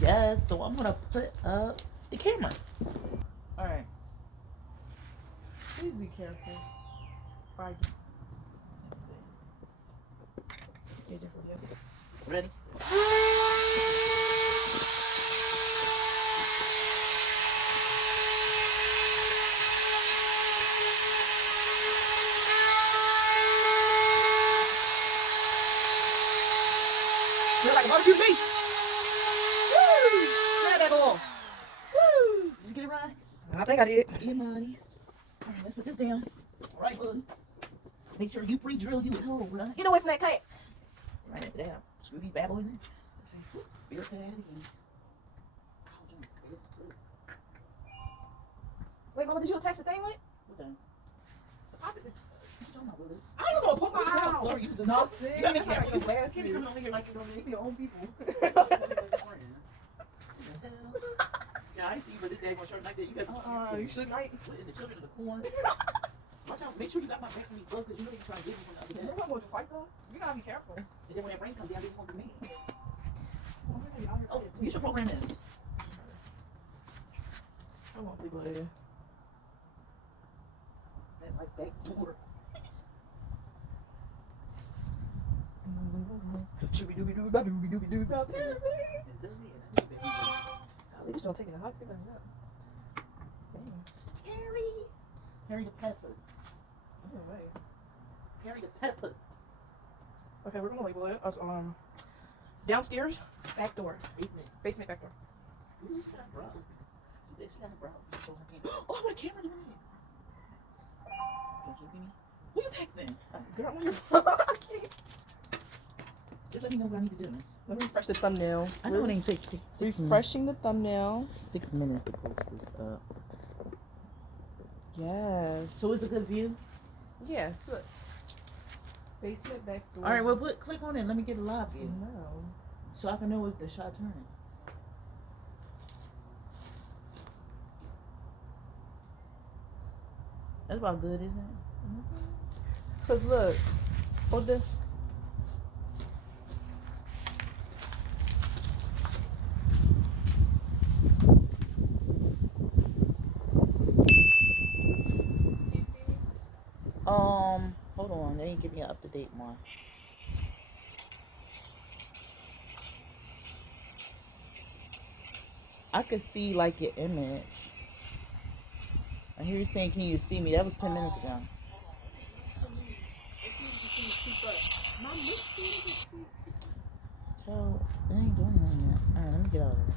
Yes, so I'm gonna put up the camera. Alright. Please be careful. Alright. Ready? Feel like a barbecue beef. Woo! Grab that ball. Woo! Did you get it right? I think I did. Yeah, money. Alright, let's put this down. Alright, bud. Make sure you pre-drill you a hole, right? You know what's that cat? Right after that, screw these bad boys in. Beer pad again. Wait, Mama, did you attach the thing with it? What the? Pop it. I ain't gonna poke my Wow. floor using No, You gotta be careful. You Last can't be coming over here like you're gonna your own people. Yeah, I see you, but this day gonna shirt like that. You gotta be careful. You should not. Putting the children in the corn. Watch out. Make sure you got my back when you bug, because you know you trying to get me from the other You're day. not going to fight though. You gotta be careful. And then when that rain comes down, they won't be me. Oh, you should program this. I want people there. That like back door. Shooby dooby doo ba dooby dooby doo ba. They just don't take it a hot tip and up. Harry the Peppers. Harry the Peppers. Okay, we're gonna label it as downstairs, back door, basement back door. Ooh, she got a bro. She said she got a bro. Oh, what a camera in her. Can't you see me? Who you texting? Girl, I'm on your phone. I can't. Just let me know what I need to do. Let me refresh the thumbnail. I know it ain't take 6 Refreshing the thumbnail. 6 minutes to post this up. Yes. So it's a good view? Yes. Look. Basement back door. Alright, well click on it. Let me get a live view. No. So I can know if the shot turning. That's about good, isn't it? Cause look, hold this. Hold on. They ain't give me an up-to-date one. I could see like your image. I hear you saying, "Can you see me?" That was 10 minutes ago. So they ain't doing nothing yet. Alright, let me get out of here.